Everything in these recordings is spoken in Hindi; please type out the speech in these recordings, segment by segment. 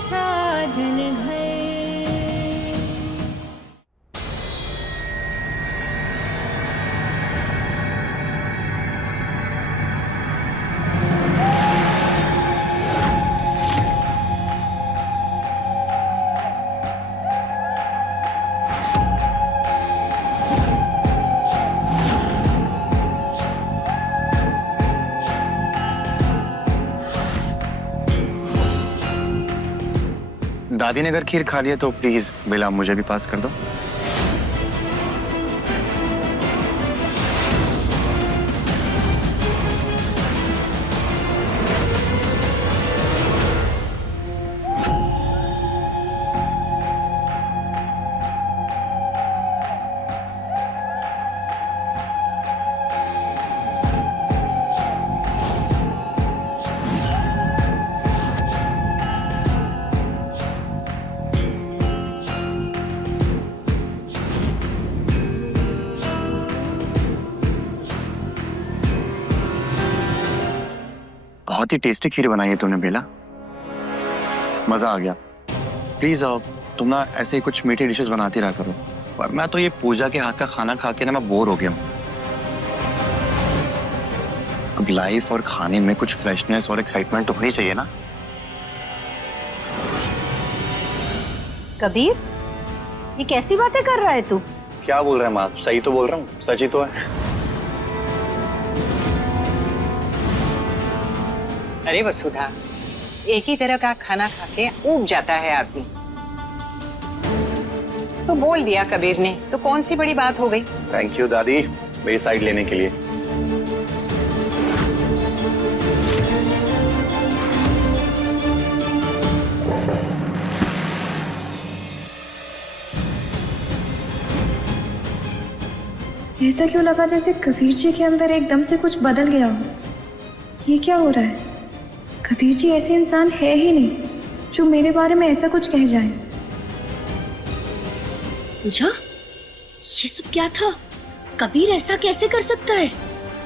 साजन घर। दादी ने अगर खीर खा लिया तो प्लीज बेला मुझे भी पास कर दो। बहुत ही टेस्टी खीर बनाई है तूने बेला, मजा आ गया। प्लीज तुम ना ऐसे ही कुछ मीठी डिशेस बनाती रहा करो। और मैं तो ये पूजा के हाथ का खाना खा के ना मैं बोर हो गया हूँ। अब लाइफ और खाने में कुछ फ्रेशनेस और एक्साइटमेंट तो होनी चाहिए ना। कबीर, ये कैसी बातें कर रहा है तू? क्या बोल रहे हैं माँ? सही तो बोल रहा हूँ, सच ही तो है। अरे वसुधा, एक ही तरह का खाना खा के ऊब जाता है आदमी। तो बोल दिया कबीर ने, तो कौन सी बड़ी बात हो गई। थैंक यू दादी मेरी साइड लेने के लिए। ऐसा क्यों लगा जैसे कबीर जी के अंदर एकदम से कुछ बदल गया हो। ये क्या हो रहा है? कबीर जी ऐसे इंसान है ही नहीं जो मेरे बारे में ऐसा कुछ कह जाए। पूजा, ये सब क्या था? कबीर ऐसा कैसे कर सकता है?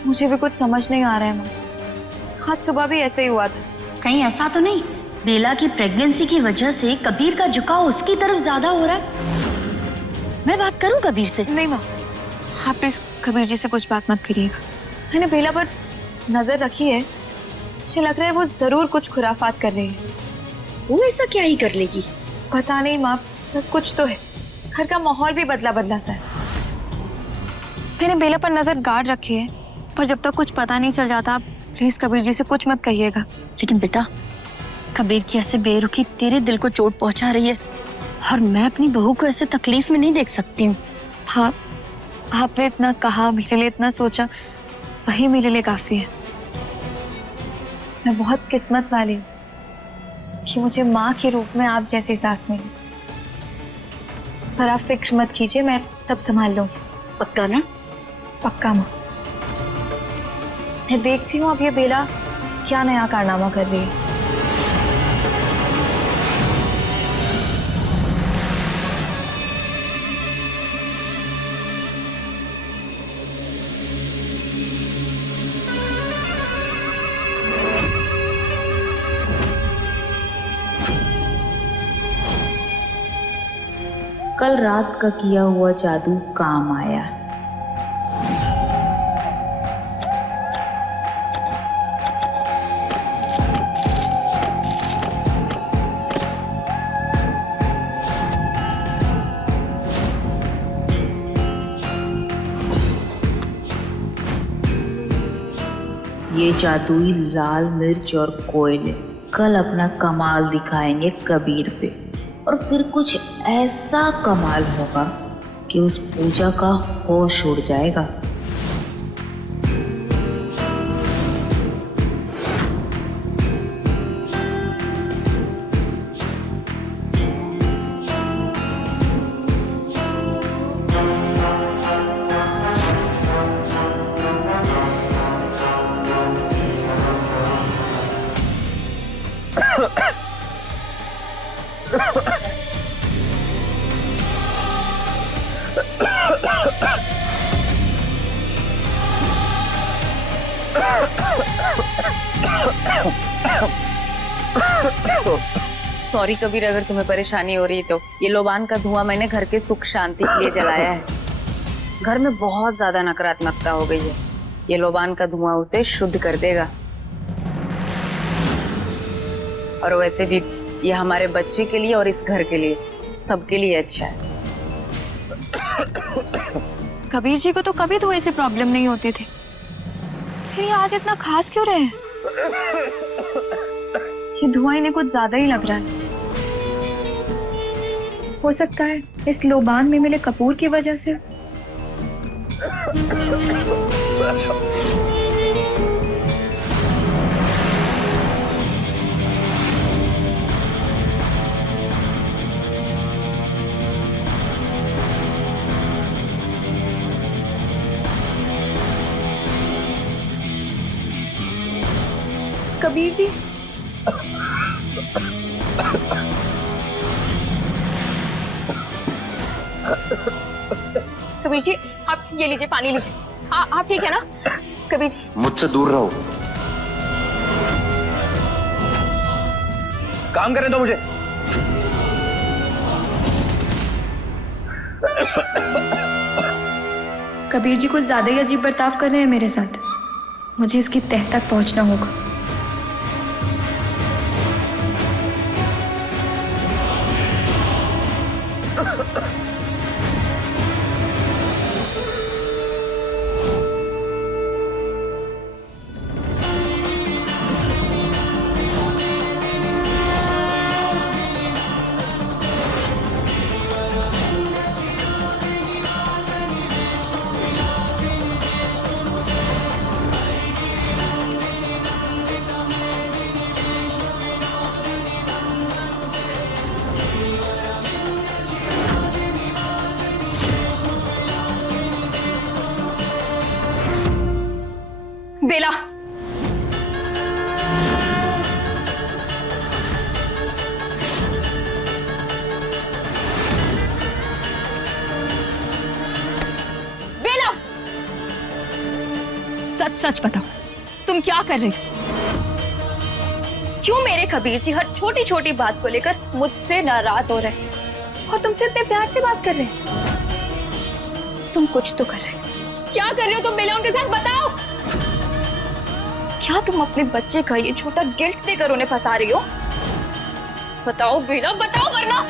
मुझे भी कुछ समझ नहीं आ रहा है माँ। आज सुबह भी ऐसे ही हुआ था। कहीं ऐसा तो नहीं बेला की प्रेगनेंसी की वजह से कबीर का झुकाव उसकी तरफ ज्यादा हो रहा है? मैं बात करूं कबीर से? नहीं माँ, आप प्लीज कबीर जी से कुछ बात मत करिएगा। मैंने बेला पर नजर रखी है, मुझे लग रहा है वो जरूर कुछ खुराफात कर रही है। वो ऐसा क्या ही कर लेगी? पता नहीं माँ, कुछ तो है। घर का माहौल भी बदला बदला सा है। मैंने बेला पर नजर गाड़ रखी है, पर जब तक कुछ पता नहीं चल जाता प्लीज कबीर जी से कुछ मत कहिएगा। लेकिन बेटा, कबीर की ऐसे बेरुखी तेरे दिल को चोट पहुंचा रही है और मैं अपनी बहू को ऐसे तकलीफ में नहीं देख सकती हूँ। हाँ, आपने इतना कहा, मेरे लिए इतना सोचा, वही मेरे लिए काफी है। मैं बहुत किस्मत वाली हूँ कि मुझे माँ के रूप में आप जैसी सास मिली। पर आप फिक्र मत कीजिए, मैं सब संभाल लूँ। पक्का ना? पक्का माँ। मैं देखती हूँ अब ये बेला क्या नया कारनामा कर रही है। कल रात का किया हुआ जादू काम आया। ये जादुई लाल मिर्च और कोयले कल अपना कमाल दिखाएंगे कबीर पे, और फिर कुछ ऐसा कमाल होगा कि उस पूजा का होश उड़ जाएगा। सॉरी कबीर अगर तुम्हें परेशानी हो रही है तो। ये लोबान का धुआं मैंने घर के सुख शांति के लिए जलाया है। घर में बहुत ज्यादा नकारात्मकता हो गई है, ये लोबान का धुआं उसे शुद्ध कर देगा। और वैसे भी ये हमारे बच्चे के लिए और इस घर के लिए, सबके लिए अच्छा है। कबीर जी को तो कभी धुएं से प्रॉब्लम नहीं होते थे, फिर ये आज इतना खास क्यों रहे हैं? ये धुआं इन्हें कुछ ज्यादा ही लग रहा है। हो सकता है इस लोबान में मिले कपूर की वजह से। कबीर जी, कबीर जी आप ये लीजिए, पानी लीजिए। आप ठीक है ना कबीर जी? मुझसे दूर रहो, काम करने दो मुझे। कबीर जी कुछ ज्यादा ही अजीब बर्ताव कर रहे हैं मेरे साथ। मुझे इसकी तह तक पहुंचना होगा। बेला, बेला, सच सच बताओ, तुम क्या कर रही हो? क्यों मेरे कबीर जी हर छोटी छोटी बात को लेकर मुझसे नाराज हो रहे हैं और तुमसे इतने प्यार से बात कर रहे हैं? तुम कुछ तो कर रहे हो। क्या कर रही हो तुम बेला उनके साथ? बताओ, क्या तुम अपने बच्चे का ये छोटा गिल्ट देकर उन्हें फंसा रही हो? बताओ बेला, बताओ, वरना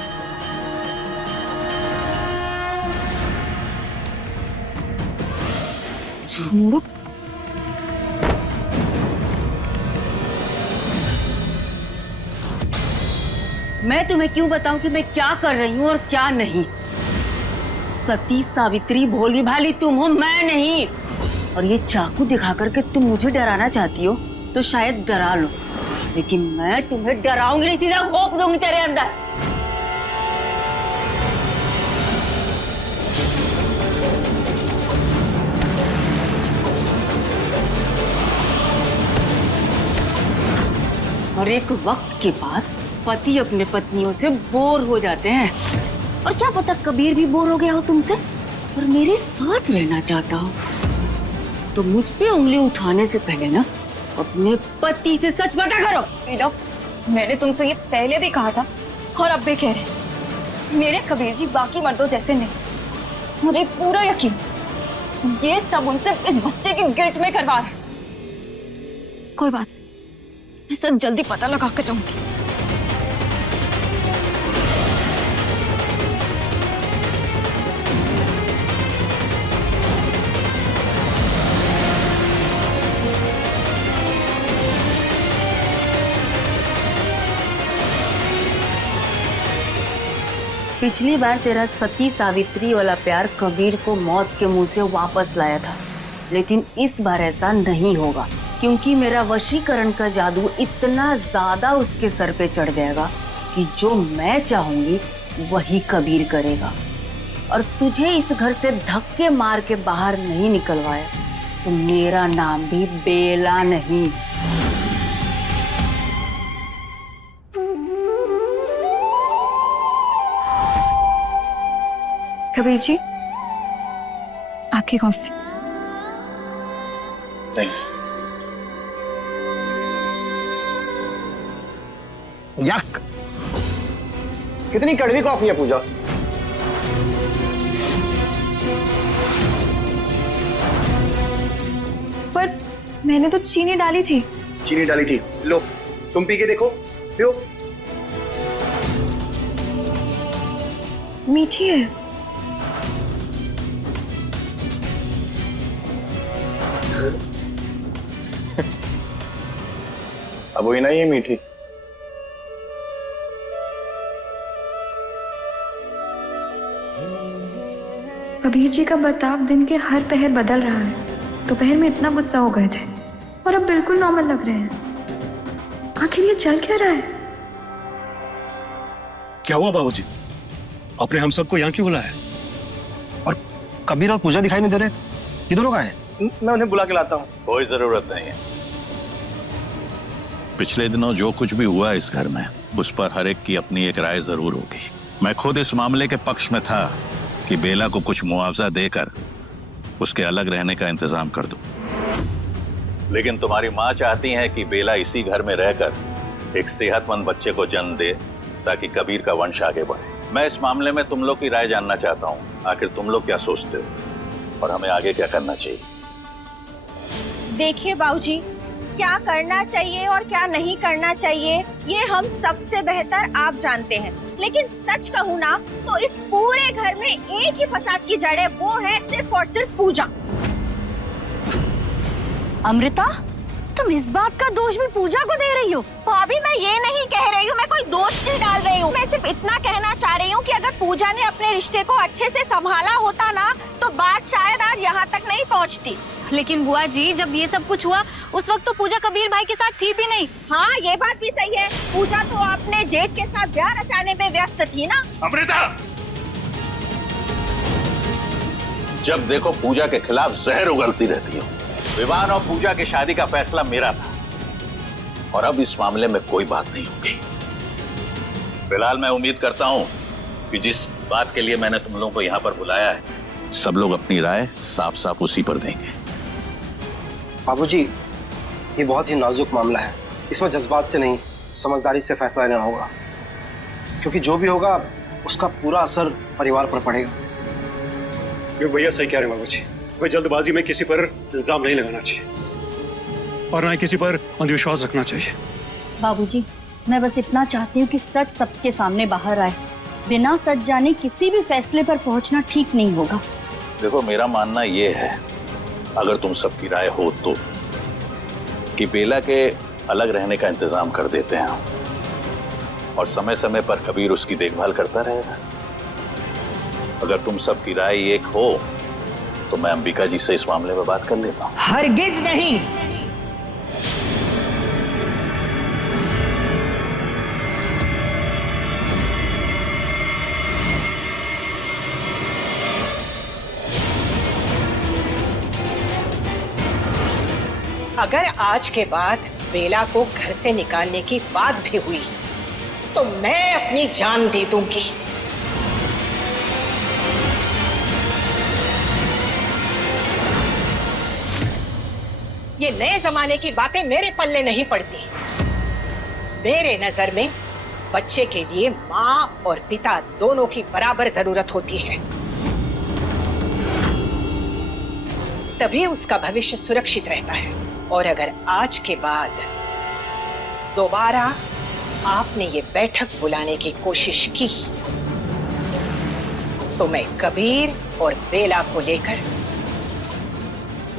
झूठ। मैं तुम्हें क्यों बताऊं कि मैं क्या कर रही हूँ और क्या नहीं? सती सावित्री भोली भाली तुम हो, मैं नहीं। और ये चाकू दिखा करके तुम मुझे डराना चाहती हो तो शायद डरा लो, लेकिन मैं तुम्हें डराऊंगी नहीं, सीधा घोंप दूंगी तेरे अंदर। और एक वक्त के बाद पति अपने पत्नियों से बोर हो जाते हैं, और क्या पता कबीर भी बोर हो गया हो तुमसे और मेरे साथ रहना चाहता हो। तो मुझ पे उंगली उठाने से पहले ना अपने पति से सच पता करो। बेला, मैंने तुमसे ये पहले भी कहा था और अब भी कह रहे, मेरे कबीर जी बाकी मर्दों जैसे नहीं। मुझे पूरा यकीन, ये सब उनसे इस बच्चे के गिल्ट में करवा रहे। कोई बात, मैं सब जल्दी पता लगा कर जाऊंगी। पिछली बार तेरा सती सावित्री वाला प्यार कबीर को मौत के मुंह से वापस लाया था, लेकिन इस बार ऐसा नहीं होगा, क्योंकि मेरा वशीकरण का जादू इतना ज्यादा उसके सर पे चढ़ जाएगा कि जो मैं चाहूंगी वही कबीर करेगा। और तुझे इस घर से धक्के मार के बाहर नहीं निकलवाया तो मेरा नाम भी बेला नहीं। कबीर जी, आपकी कॉफी। थैंक्स। यक, कितनी कड़वी कॉफी है पूजा। पर मैंने तो चीनी डाली थी। चीनी डाली थी, लो तुम पी के देखो, पियो। मीठी है। अब वही ना ये मीठी। कबीर जी का बर्ताव दिन के हर पहर बदल रहा है। दोपहर में इतना गुस्सा हो गए थे और अब बिल्कुल नॉर्मल लग रहे हैं। आखिर ये चल क्या रहा है? क्या हुआ बाबूजी? आपने हम सबको यहाँ क्यों बुलाया? और कबीर और पूजा दिखाई नहीं दे रहे, किधर होगा है? मैं उन्हें बुला के लाता हूँ। कोई जरूरत नहीं है। पिछले दिनों जो कुछ भी हुआ इस घर में, उस पर हर एक की अपनी एक राय जरूर होगी। मैं खुद इस मामले के पक्ष में था कि बेला को कुछ मुआवजा देकर उसके अलग रहने का इंतजाम कर दूं। लेकिन तुम्हारी माँ चाहती है कि बेला इसी घर में रहकर एक सेहतमंद बच्चे को जन्म दे ताकि कबीर का वंश आगे बढ़े। मैं इस मामले में तुम लोग की राय जानना चाहता हूँ। आखिर तुम लोग क्या सोचते हो और हमें आगे क्या करना चाहिए? देखिए बाबूजी, क्या करना चाहिए और क्या नहीं करना चाहिए ये हम सबसे बेहतर आप जानते हैं। लेकिन सच कहूँ ना तो इस पूरे घर में एक ही फसाद की जड़ है, वो है सिर्फ और सिर्फ पूजा। अमृता, तुम इस बात का दोष भी पूजा को दे रही हो? भाभी, मैं ये नहीं कह रही हूँ, मैं कोई दोष नहीं डाल रही हूँ। मैं सिर्फ इतना कहना चाह रही हूँ कि अगर पूजा ने अपने रिश्ते को अच्छे से संभाला होता ना तो बात शायद आज यहाँ तक नहीं पहुँचती। लेकिन बुआ जी, जब ये सब कुछ हुआ उस वक्त तो पूजा कबीर भाई के साथ थी भी नहीं। हाँ, ये बात भी सही है। पूजा तो अपने जेठ के साथ ब्याह रचाने में व्यस्त थी ना। अमृता, जब देखो पूजा के खिलाफ जहर उगलती रहती हो। विवान और पूजा की शादी का फैसला मेरा था और अब इस मामले में कोई बात नहीं होगी। फिलहाल मैं उम्मीद करता हूं कि जिस बात के लिए मैंने तुम लोगों को यहां पर बुलाया है, सब लोग अपनी राय साफ साफ उसी पर देंगे। बाबूजी, ये बहुत ही नाजुक मामला है। इसमें जज्बात से नहीं, समझदारी से फैसला लेना होगा, क्योंकि जो भी होगा उसका पूरा असर परिवार पर पड़ेगा। ये भैया सही कह रहे हैं बाबूजी। कोई जल्दबाजी में किसी पर इल्जाम नहीं लगाना चाहिए और ना ही किसी पर अंधविश्वास रखना चाहिए। बाबूजी, मैं बस इतना चाहती हूँ कि सच सबके सामने बाहर आए। बिना सच जाने किसी भी फैसले पर पहुँचना ठीक नहीं होगा। देखो, मेरा मानना यह है, अगर तुम सबकी राय हो तो, कि बेला के अलग रहने का इंतजाम कर देते हैं और समय समय पर कबीर उसकी देखभाल करता रहेगा। अगर तुम सबकी राय एक हो तो मैं अंबिका जी से इस मामले में बात कर लेता हूँ। हरगिज नहीं। अगर आज के बाद बेला को घर से निकालने की बात भी हुई तो मैं अपनी जान दे दूंगी। ये नए जमाने की बातें मेरे पल्ले नहीं पड़ती। मेरे नजर में बच्चे के लिए माँ और पिता दोनों की बराबर जरूरत होती है, तभी उसका भविष्य सुरक्षित रहता है। और अगर आज के बाद दोबारा आपने ये बैठक बुलाने की कोशिश की तो मैं कबीर और बेला को लेकर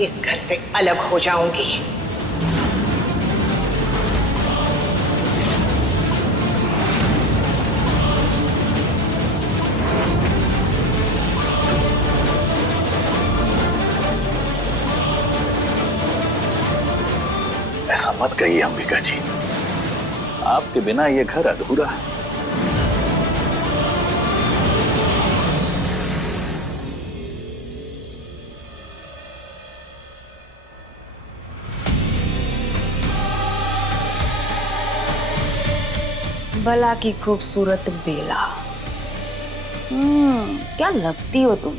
इस घर से अलग हो जाऊंगी। ऐसा मत कहिए अंबिका जी, आपके बिना ये घर अधूरा है। भला की खूबसूरत बेला, क्या लगती हो तुम,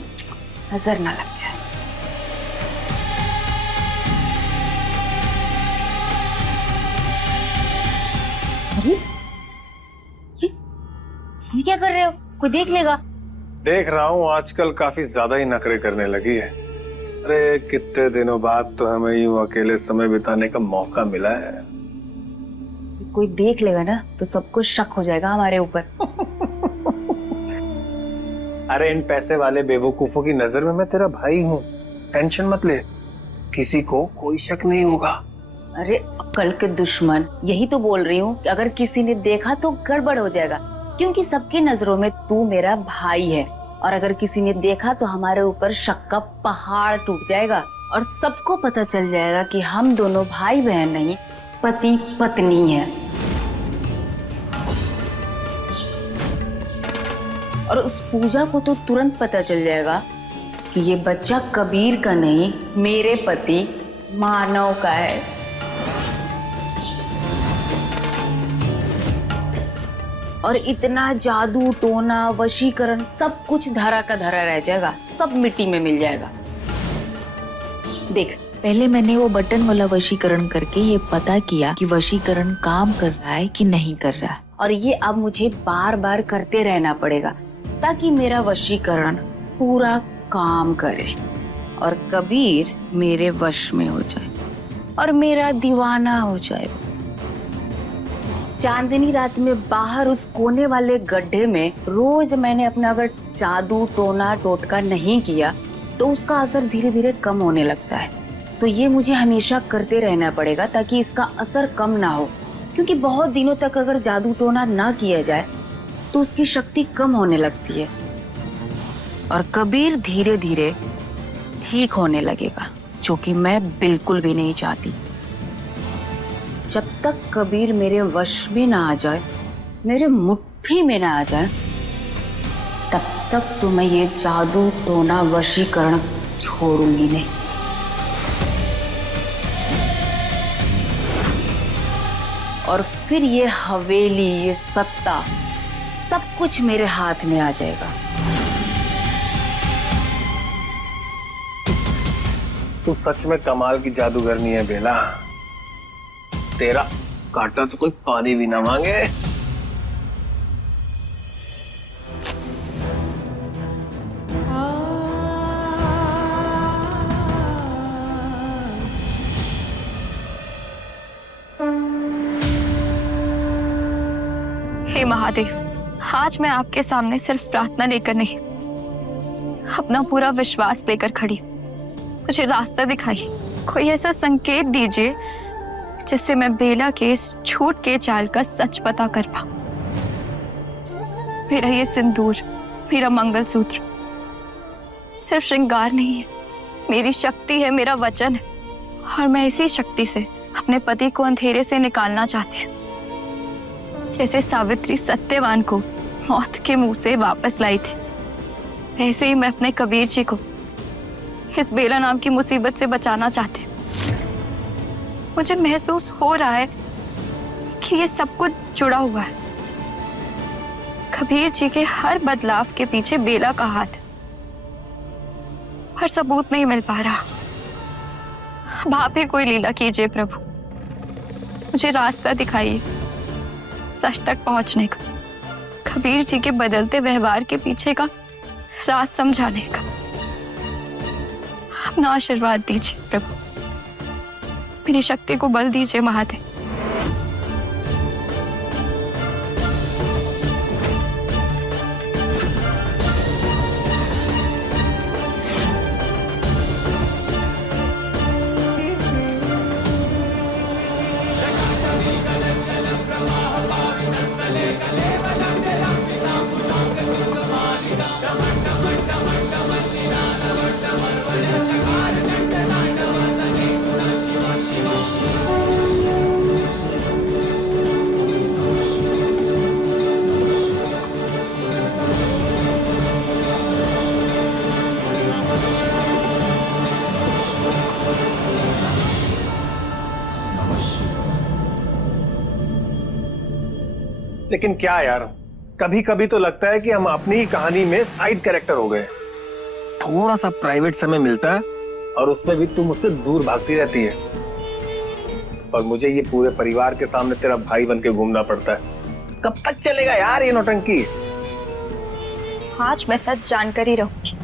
नजर ना लग जाए। अरे ये क्या कर रहे हो? कोई देख लेगा। देख रहा हूँ आजकल काफी ज्यादा ही नखरे करने लगी है। अरे कितने दिनों बाद तो हमें यूं अकेले समय बिताने का मौका मिला है। कोई देख लेगा ना तो सबको शक हो जाएगा हमारे ऊपर। अरे इन पैसे वाले बेवकूफों की नजर में मैं तेरा भाई हूँ, टेंशन मत ले, किसी को कोई शक नहीं होगा। अरे अक्ल के दुश्मन, यही तो बोल रही हूँ कि अगर किसी ने देखा तो गड़बड़ हो जाएगा, क्योंकि सबकी नजरों में तू मेरा भाई है, और अगर किसी ने देखा तो हमारे ऊपर शक का पहाड़ टूट जाएगा और सबको पता चल जाएगा कि हम दोनों भाई बहन नहीं, पति पत्नी हैं। और उस पूजा को तो तुरंत पता चल जाएगा कि ये बच्चा कबीर का नहीं, मेरे पति मानव का है। और इतना जादू टोना वशीकरण सब कुछ धरा का धरा रह जाएगा, सब मिट्टी में मिल जाएगा। देख, पहले मैंने वो बटन वाला वशीकरण करके ये पता किया कि वशीकरण काम कर रहा है कि नहीं कर रहा है, और ये अब मुझे बार बार करते रहना पड़ेगा ताकि मेरा वशीकरण पूरा काम करे और कबीर मेरे वश में हो जाए और मेरा दीवाना हो जाए। चांदनी रात में बाहर उस कोने वाले गड्ढे में रोज मैंने अपना अगर जादू टोना टोटका नहीं किया तो उसका असर धीरे धीरे कम होने लगता है। तो ये मुझे हमेशा करते रहना पड़ेगा ताकि इसका असर कम ना हो, क्योंकि बहुत दिनों तक अगर जादू टोना ना किया जाए तो उसकी शक्ति कम होने लगती है और कबीर धीरे धीरे ठीक होने लगेगा, जो कि मैं बिल्कुल भी नहीं चाहती। जब तक कबीर मेरे वश में ना आ जाए, मेरे मुट्ठी में ना आ जाए, तब तक तो मैं ये जादू टोना वशीकरण छोड़ूंगी नहीं। और फिर ये हवेली, ये सत्ता, सब कुछ मेरे हाथ में आ जाएगा। तू सच में कमाल की जादूगरनी है बेला, तेरा काटा तो कोई पानी भी ना मांगे। हे महादेव, आज मैं आपके सामने सिर्फ प्रार्थना लेकर नहीं, अपना पूरा विश्वास लेकर खड़ी। मुझे रास्ता दिखाइए, कोई ऐसा संकेत दीजिए जिससे मैं बेला के इस झूठ के चाल का सच पता कर पाऊं। मेरा ये सिंदूर, मेरा मंगलसूत्र सिर्फ श्रृंगार नहीं है, मेरी शक्ति है, मेरा वचन है, और मैं इसी शक्ति से अपने पति को अंधेरे से निकालना चाहती हूँ। जैसे सावित्री सत्यवान को मौत के मुंह से वापस लाई थी, वैसे ही मैं अपने कबीर जी को इस बेला नाम की मुसीबत से बचाना चाहती हूँ। मुझे महसूस हो रहा है कि ये सब कुछ जुड़ा हुआ है। कबीर जी के हर बदलाव के पीछे बेला का हाथ, पर सबूत नहीं मिल पा रहा। अब आप ही कोई लीला कीजिए प्रभु, मुझे रास्ता दिखाइए सच तक पहुंचने का, कबीर जी के बदलते व्यवहार के पीछे का राज समझाने का। अपना आशीर्वाद दीजिए प्रभु, मेरी शक्ति को बल दीजिए महादेव। लेकिन क्या यार, कभी कभी तो लगता है कि हम अपनी ही कहानी में साइड कैरेक्टर हो गए। थोड़ा सा प्राइवेट समय मिलता है और उसमें भी तू मुझसे दूर भागती रहती है, और मुझे ये पूरे परिवार के सामने तेरा भाई बन के घूमना पड़ता है। कब तक चलेगा यार ये नौटंकी? आज मैं सच जानकर ही रहूंगी।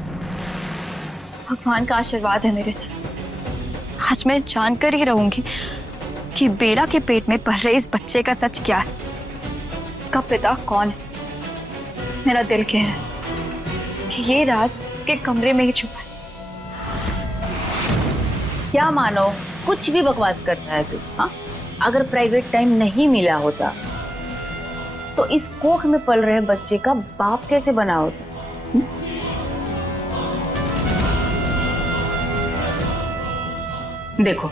भगवान का आशीर्वाद है मेरे साथ। आज मैं जानकर ही रहूंगी कि बेला के पेट में पल रहे इस बच्चे का सच क्या है, उसका पिता कौन है। मेरा दिल कह रहा है कि ये राज उसके कमरे में ही छुपा है। क्या मानो, कुछ भी बकवास करता है तू। हाँ, अगर प्राइवेट टाइम नहीं मिला होता तो इस कोख में पल रहे बच्चे का बाप कैसे बना होता? देखो,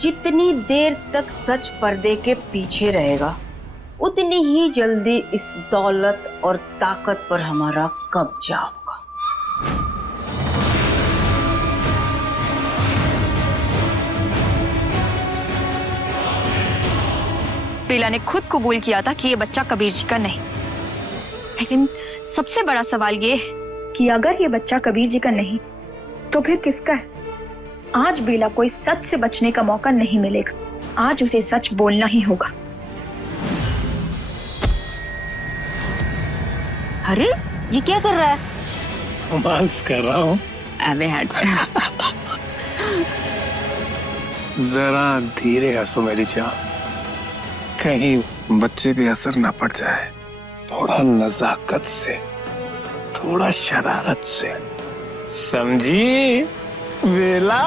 जितनी देर तक सच पर्दे के पीछे रहेगा उतनी ही जल्दी इस दौलत और ताकत पर हमारा कब्जा होगा। बेला ने खुद कबूल किया था कि ये बच्चा कबीर जी का नहीं, लेकिन सबसे बड़ा सवाल ये है कि अगर ये बच्चा कबीर जी का नहीं तो फिर किसका है? आज बेला को इस सच से बचने का मौका नहीं मिलेगा। आज उसे सच बोलना ही होगा। अरे, ये क्या कर रहा है? रोमांस कर रहा हूँ। अबे हट। जरा धीरे हंसो मेरी जान, कहीं बच्चे पे असर ना पड़ जाए। थोड़ा नजाकत से, थोड़ा शरारत से, समझी बेला?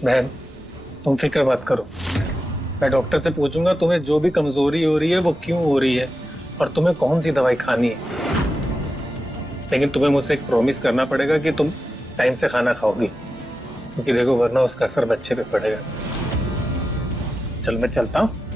बहन, तुम फिक्र मत करो। मैं डॉक्टर से पूछूंगा तुम्हें जो भी कमजोरी हो रही है वो क्यों हो रही है और तुम्हें कौन सी दवाई खानी है। लेकिन तुम्हें मुझसे एक प्रॉमिस करना पड़ेगा कि तुम टाइम से खाना खाओगी, क्योंकि देखो वरना उसका असर बच्चे पे पड़ेगा। चल मैं चलता हूँ।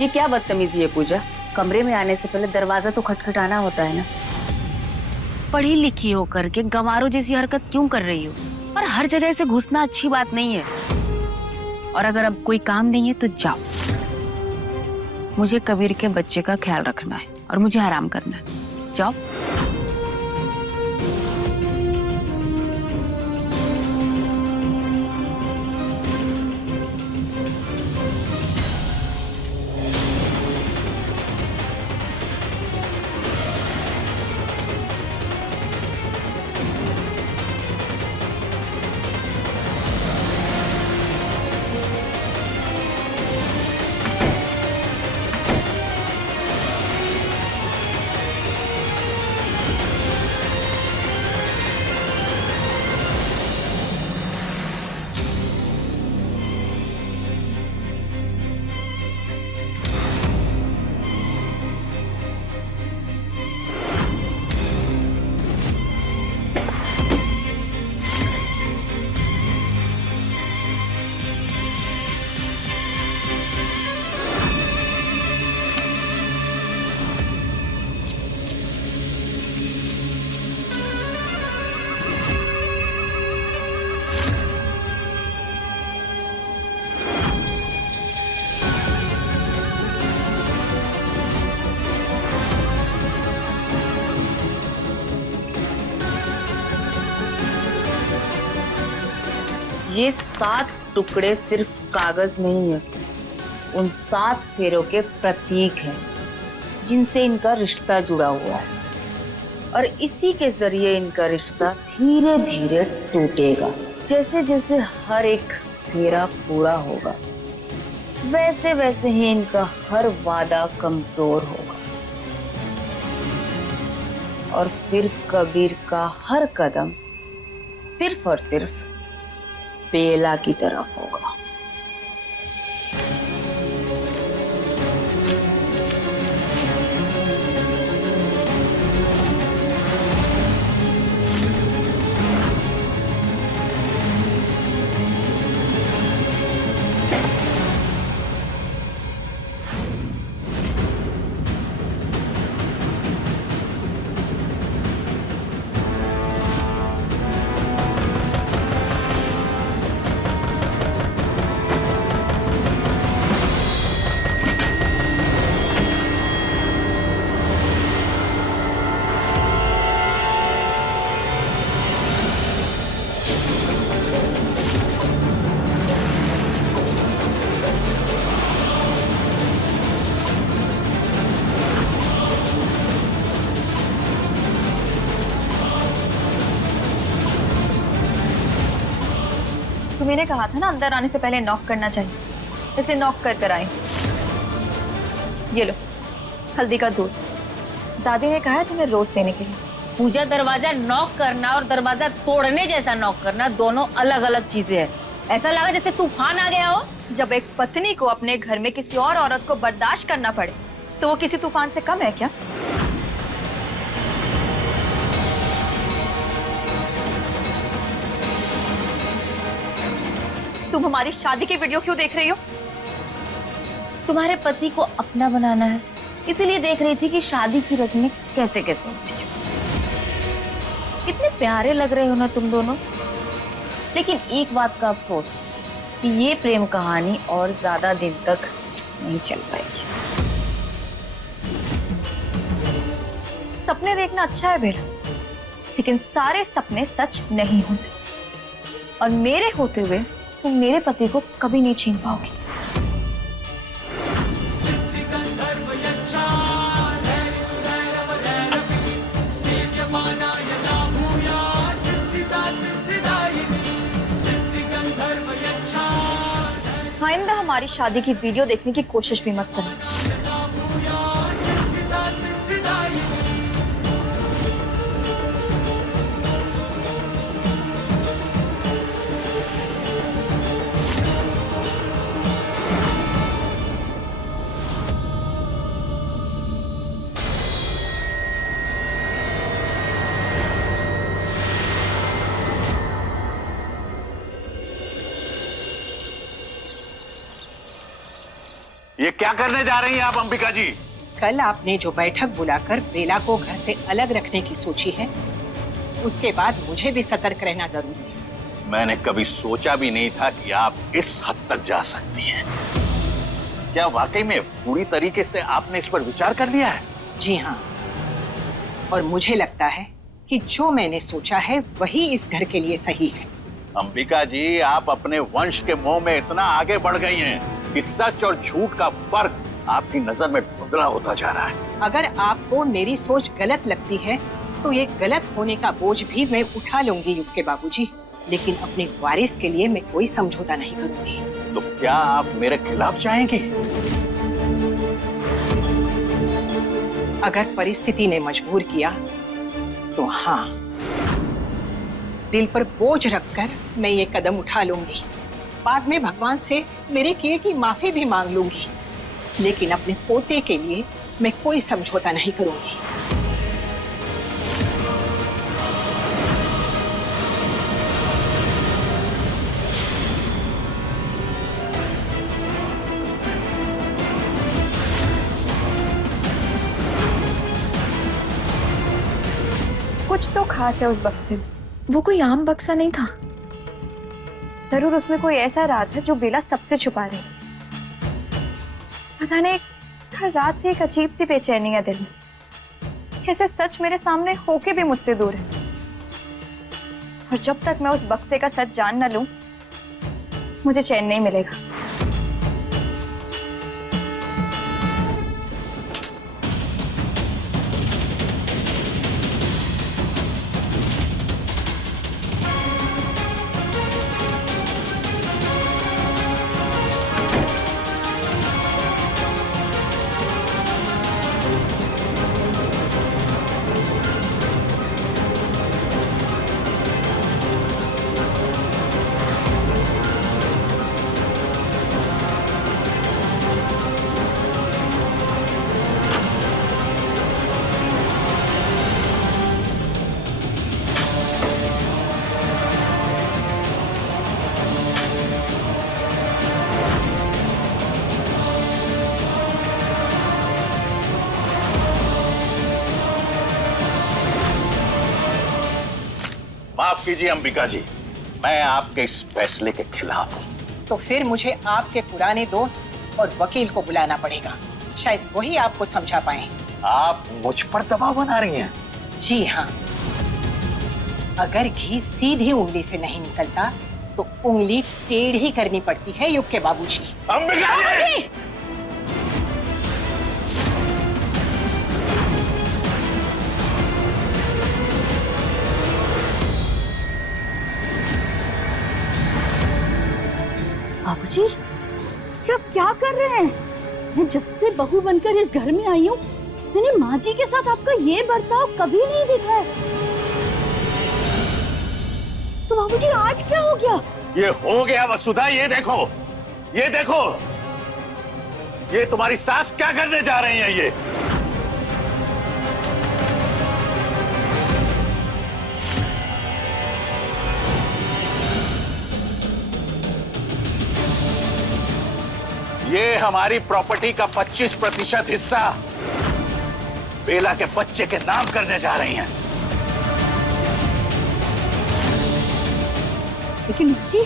ये क्या बदतमीजी है पूजा? कमरे में आने से पहले दरवाजा तो खटखटाना होता है ना। पढ़ी लिखी हो करके गंवारों जैसी हरकत क्यों कर रही हो? और हर जगह से घुसना अच्छी बात नहीं है। और अगर अब कोई काम नहीं है तो जाओ। मुझे कबीर के बच्चे का ख्याल रखना है और मुझे आराम करना है। जाओ। ये 7 टुकड़े सिर्फ कागज नहीं है, उन 7 फेरों के प्रतीक हैं जिनसे इनका रिश्ता जुड़ा हुआ है। और इसी के जरिए इनका रिश्ता धीरे धीरे टूटेगा। जैसे जैसे हर एक फेरा पूरा होगा वैसे वैसे ही इनका हर वादा कमजोर होगा। और फिर कबीर का हर कदम सिर्फ और सिर्फ बेला की तरफ होगा। तुम्ही ने कहा था ना अंदर आने से पहले नॉक करना चाहिए, इसे नॉक कर कर आए। ये लो हल्दी का दूध, दादी ने कहा है तुम्हें रोज देने के लिए। पूजा, दरवाजा नॉक करना और दरवाजा तोड़ने जैसा नॉक करना दोनों अलग अलग चीजें हैं। ऐसा लगा जैसे तूफान आ गया हो। जब एक पत्नी को अपने घर में किसी और औरत को बर्दाश्त करना पड़े तो वो किसी तूफान से कम है क्या? तुम हमारी शादी की वीडियो क्यों देख रही हो? तुम्हारे पति को अपना बनाना है, इसीलिए देख रही थी कि शादी की रस्में कैसे कैसे होती है। कितने प्यारे लग रहे हो ना तुम दोनों। लेकिन एक बात का अफसोस है कि ये प्रेम कहानी और ज्यादा दिन तक नहीं चल पाएगी। सपने देखना अच्छा है बेटा, लेकिन सारे सपने सच नहीं होते, और मेरे होते हुए तुम मेरे पति को कभी नहीं छीन पाओगे। आइंदा हमारी शादी की वीडियो देखने की कोशिश भी मत करना। ये क्या करने जा रही हैं आप अंबिका जी? कल आपने जो बैठक बुलाकर बेला को घर से अलग रखने की सोची है, उसके बाद मुझे भी सतर्क रहना जरूरी है। मैंने कभी सोचा भी नहीं था कि आप इस हद तक जा सकती हैं। क्या वाकई में पूरी तरीके से आपने इस पर विचार कर लिया है? जी हाँ, और मुझे लगता है कि जो मैंने सोचा है वही इस घर के लिए सही है। अंबिका जी, आप अपने वंश के मोह में इतना आगे बढ़ गई हैं कि सच और झूठ का फर्क आपकी नजर में धुंधला होता जा रहा है। अगर आपको मेरी सोच गलत लगती है तो ये गलत होने का बोझ भी मैं उठा लूंगी युग के बाबूजी, लेकिन अपने वारिस के लिए मैं कोई समझौता नहीं करूंगी। तो क्या आप मेरे खिलाफ जाएंगी? अगर परिस्थिति ने मजबूर किया तो हाँ, दिल पर बोझ रखकर मैं ये कदम उठा लूंगी। बाद में भगवान से मेरे किए की माफी भी मांग लूंगी, लेकिन अपने पोते के लिए मैं कोई समझौता नहीं करूंगी। कुछ तो खास है उस बक्से में। वो कोई आम बक्सा नहीं था। जरूर उसमें कोई ऐसा राज है जो बेला सबसे छुपा रही है। पता नहीं, हर रात से एक अजीब सी बेचैनी है दिल में, जैसे सच मेरे सामने होके भी मुझसे दूर है। और जब तक मैं उस बक्से का सच जान न लूं, मुझे चैन नहीं मिलेगा। माफ कीजिए अंबिका जी, मैं आपके इस फैसले के खिलाफ हूँ। तो फिर मुझे आपके पुराने दोस्त और वकील को बुलाना पड़ेगा, शायद वही आपको समझा पाए। आप मुझ पर दबाव बना रही हैं? जी हाँ, अगर घी सीधी उंगली से नहीं निकलता तो उंगली टेढ़ी करनी पड़ती है युग के बाबूजी। अंबिका जी! जी, ये आप क्या कर रहे हैं? मैं जब से बहू बनकर इस घर में आई हूँ, मैंने माँ जी के साथ आपका ये बर्ताव कभी नहीं देखा है। तो बाबूजी आज क्या हो गया? ये हो गया वसुधा, ये देखो, ये देखो, ये तुम्हारी सास क्या करने जा रही है ये। ये हमारी प्रॉपर्टी का 25% हिस्सा बेला के बच्चे के नाम करने जा रही हैं। लेकिन जी,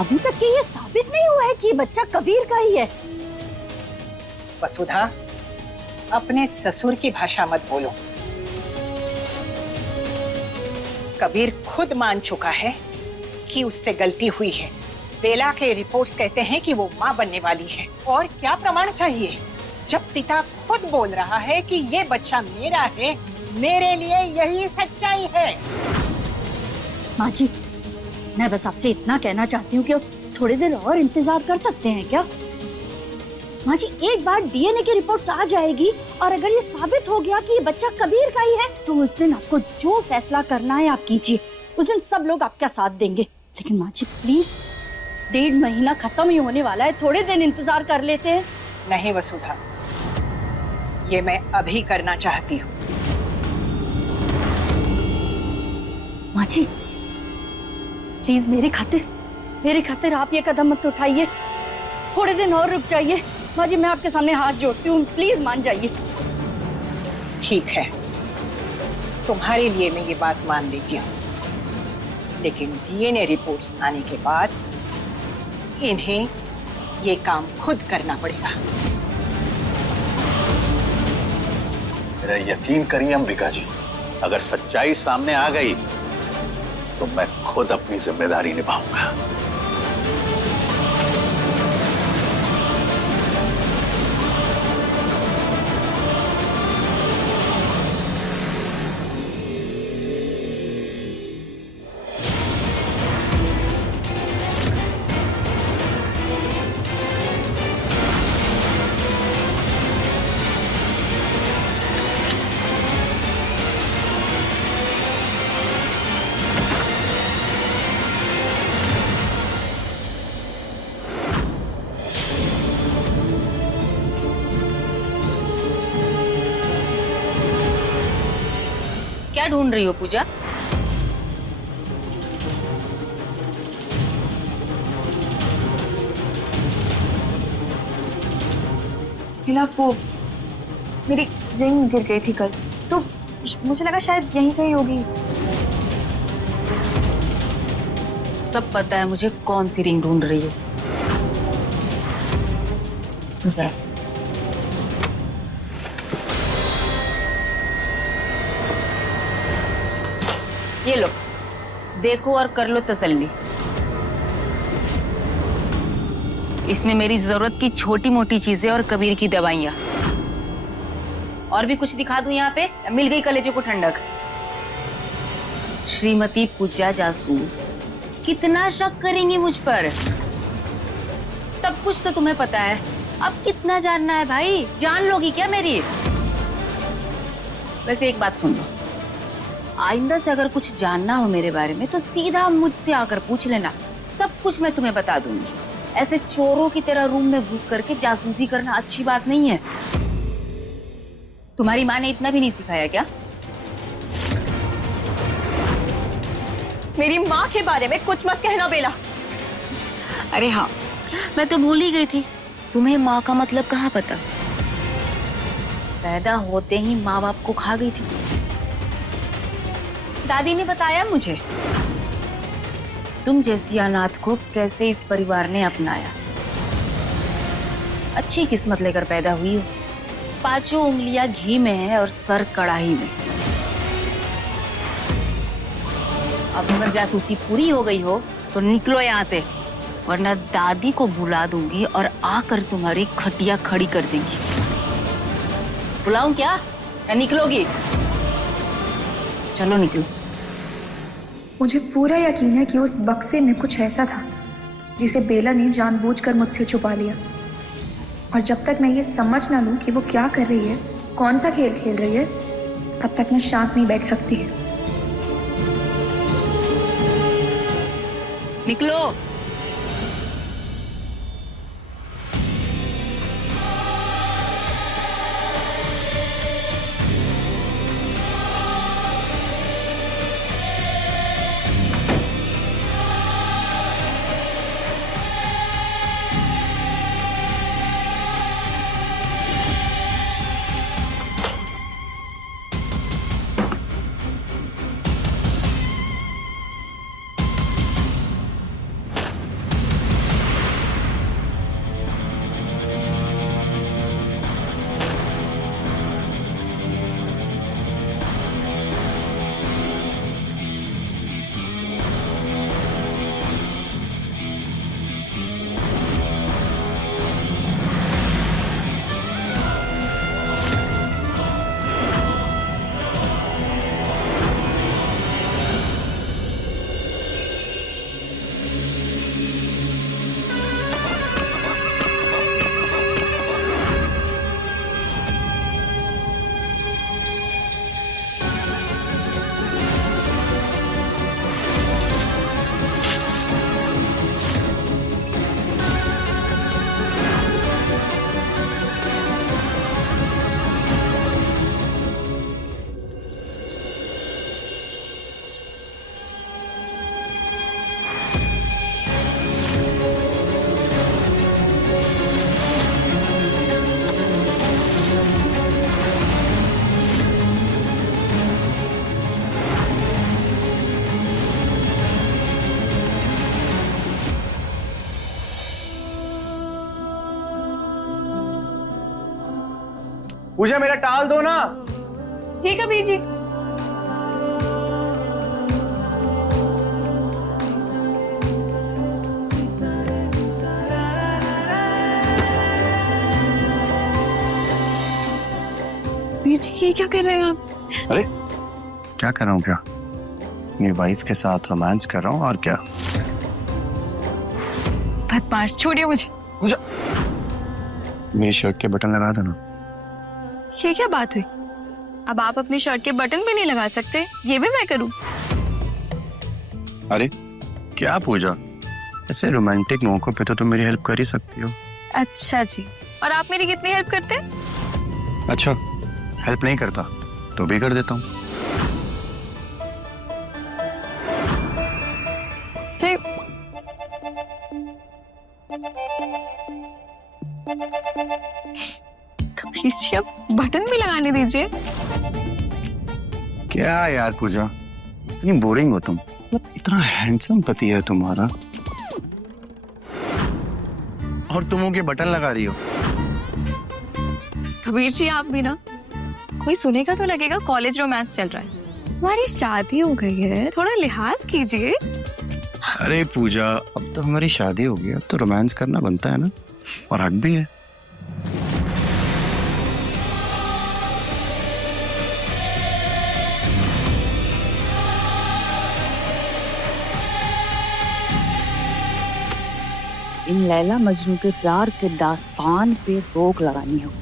अभी तक ये साबित नहीं हुआ है कि ये बच्चा कबीर का ही है। वसुधा, अपने ससुर की भाषा मत बोलो। कबीर खुद मान चुका है कि उससे गलती हुई है। बेला के रिपोर्ट्स कहते हैं कि वो मां बनने वाली है। और क्या प्रमाण चाहिए जब पिता खुद बोल रहा है कि ये बच्चा मेरा है, मेरे लिए यही सच्चाई है। माँ जी, मैं बस आपसे इतना कहना चाहती हूँ कि अब थोड़ी देर और इंतजार कर सकते हैं क्या? माँ जी, एक बार डीएनए की रिपोर्ट्स आ जाएगी और अगर ये साबित हो गया कि ये बच्चा कबीर का ही है, तो उस दिन आपको जो फैसला करना है आप कीजिए। उस दिन सब लोग आपका साथ देंगे। लेकिन माँ जी प्लीज, 1.5 महीना खत्म ही होने वाला है, थोड़े दिन इंतजार कर लेते हैं। नहीं वसुधा, ये मैं अभी करना चाहती हूँ। माँ जी प्लीज, मेरे खातिर आप ये कदम मत उठाइए। थोड़े दिन और रुक जाइए। माँ जी, मैं आपके सामने हाथ जोड़ती हूँ, प्लीज मान जाइए। ठीक है, तुम्हारे लिए मैं ये बात मान लेती हूँ, लेकिन डीएनए रिपोर्ट्स आने के बाद इन्हें ये काम खुद करना पड़ेगा। मेरा यकीन करिए अंबिका जी, अगर सच्चाई सामने आ गई तो मैं खुद अपनी जिम्मेदारी निभाऊंगा। क्या ढूंढ रही हो पूजा? हिला, वो मेरी रिंग गिर गई थी कल, तो मुझे लगा शायद यहीं कहीं होगी। सब पता है मुझे कौन सी रिंग ढूंढ रही हो। ये लो, देखो और कर लो तसल्ली। इसमें मेरी जरूरत की छोटी मोटी चीजें और कबीर की दवाइयां। और भी कुछ दिखा दूं यहाँ पे? मिल गई कलेजे को ठंडक। श्रीमती पूजा जासूस, कितना शक करेंगी मुझ पर? सब कुछ तो तुम्हें पता है, अब कितना जानना है भाई? जान लोगी क्या मेरी? वैसे एक बात सुन लो, आइंदा से अगर कुछ जानना हो मेरे बारे में तो सीधा मुझसे आकर पूछ लेना, सब कुछ मैं तुम्हें बता दूंगी। ऐसे चोरों की तरह रूम में घुस करके जासूसी करना अच्छी बात नहीं है। तुम्हारी माँ ने इतना भी नहीं सिखाया क्या? मेरी माँ के बारे में कुछ मत कहना बेला। अरे हाँ, मैं तो भूल ही गई थी, तुम्हें माँ का मतलब कहाँ पता? पैदा होते ही माँ बाप को खा गई थी। दादी ने बताया मुझे तुम जैसी अनाथ को कैसे इस परिवार ने अपनाया। अच्छी किस्मत लेकर पैदा हुई हो, पांचों उंगलियां घी में है और सर कढ़ाई में। अब अगर जासूसी पूरी हो गई हो तो निकलो यहाँ से, वरना दादी को बुला दूंगी और आकर तुम्हारी खटिया खड़ी कर देंगी। बुलाऊं क्या या निकलोगी? चलो निकलो। मुझे पूरा यकीन है कि उस बक्से में कुछ ऐसा था जिसे बेला ने जानबूझकर मुझसे छुपा लिया। और जब तक मैं ये समझ ना लूं कि वो क्या कर रही है, कौन सा खेल खेल रही है, तब तक मैं शांत नहीं बैठ सकती। निकलो। पूजा मेरा टाल दो ना। जी कबीर जी। कबीर जी ये क्या कर रहे हैं आप? अरे क्या कर रहा हूँ? क्या अपनी वाइफ के साथ रोमांस कर रहा हूँ और क्या। बदमाश, छोड़िए मुझे। पूजा मेरी शर्ट के बटन लगा दो ना। ये क्या बात हुई? अब आप अपनी शर्ट के बटन भी नहीं लगा सकते, ये भी मैं करूं? अरे क्या पूजा, ऐसे रोमांटिक मौकों पे तो तुम मेरी हेल्प कर ही सकती हो। अच्छा जी, और आप मेरी कितनी हेल्प करते हैं? अच्छा, हेल्प नहीं करता तो भी कर देता हूँ। जी। कबीर जी अब बटन भी लगाने दीजिए। क्या यार पूजा, इतनी बोरिंग हो तुम। मतलब इतना हैंडसम पति है तुम्हारा और तुम हो के बटन लगा रही हो। कबीर जी आप भी ना, कोई सुनेगा तो लगेगा कॉलेज रोमांस चल रहा है। हमारी शादी हो गई है, थोड़ा लिहाज कीजिए। अरे पूजा, अब तो हमारी शादी हो गई, अब तो रोमांस करना बनता है ना, और हक भी है। इन लैला मजनू के प्यार के दास्तान पे रोक लगानी हो।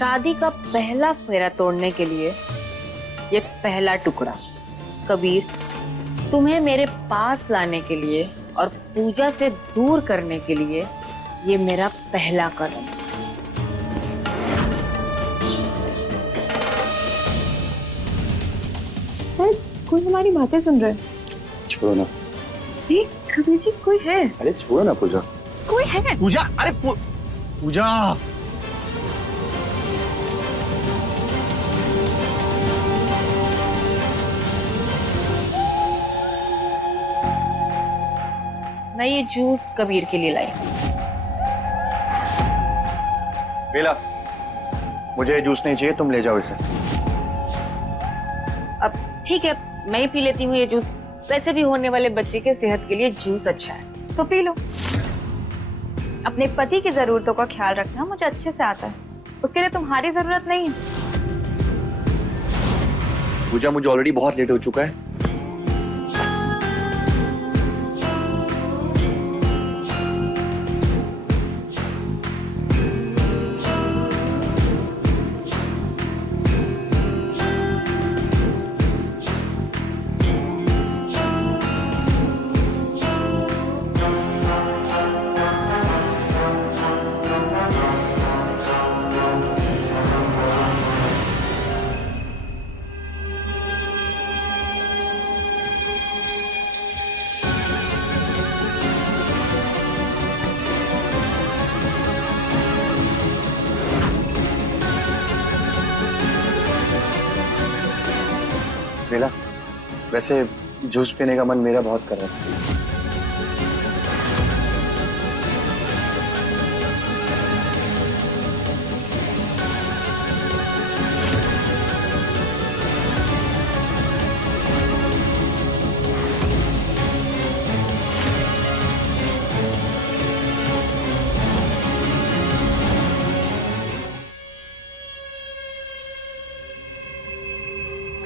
शादी का पहला फेरा तोड़ने के लिए ये पहला टुकड़ा, कबीर, तुम्हें मेरे पास लाने के लिए और पूजा से दूर करने के लिए ये मेरा पहला कदम। शायद कोई हमारी बातें सुन रहा है। छोड़ो ना। कबीर जी कोई है। अरे छोड़ो ना पूजा। कोई है। पूजा, अरे पूजा। मैं ये जूस कबीर के लिए लाई। बेला, मुझे ये जूस नहीं चाहिए, तुम ले जाओ इसे। अब ठीक है, मैं ही पी लेती हूँ ये जूस। वैसे भी होने वाले बच्चे के सेहत के लिए जूस अच्छा है। तो पी लो। अपने पति की जरूरतों का ख्याल रखना मुझे अच्छे से आता है, उसके लिए तुम्हारी जरूरत नहीं है। पूजा, मुझे ऑलरेडी बहुत लेट हो चुका है। बेला, वैसे जूस पीने का मन मेरा बहुत कर रहा था।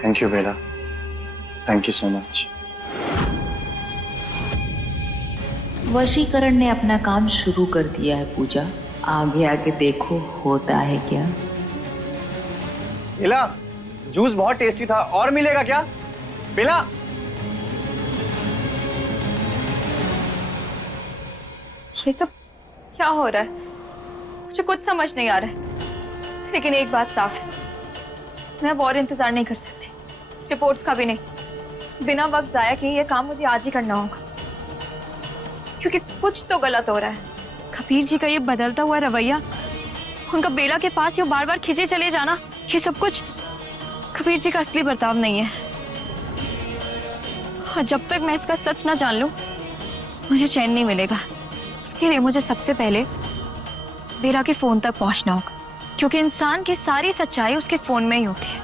Thank you Bella, thank you so much. वशीकरण ने अपना काम शुरू कर दिया है पूजा, आगे आगे देखो होता है क्या। बेला, जूस बहुत टेस्टी था, और मिलेगा क्या? बेला, ये सब क्या हो रहा है? मुझे कुछ समझ नहीं आ रहा है। लेकिन एक बात साफ है, मैं अब और इंतजार नहीं कर सकती, रिपोर्ट्स का भी नहीं। बिना वक्त जाया किए ये काम मुझे आज ही करना होगा, क्योंकि कुछ तो गलत हो रहा है। कबीर जी का ये बदलता हुआ रवैया, उनका बेला के पास ये बार बार खिंचे चले जाना, ये सब कुछ कबीर जी का असली बर्ताव नहीं है। और जब तक मैं इसका सच ना जान लूं, मुझे चैन नहीं मिलेगा। उसके लिए मुझे सबसे पहले बेला के फोन तक पहुंचना होगा, क्योंकि इंसान की सारी सच्चाई उसके फोन में ही होती है।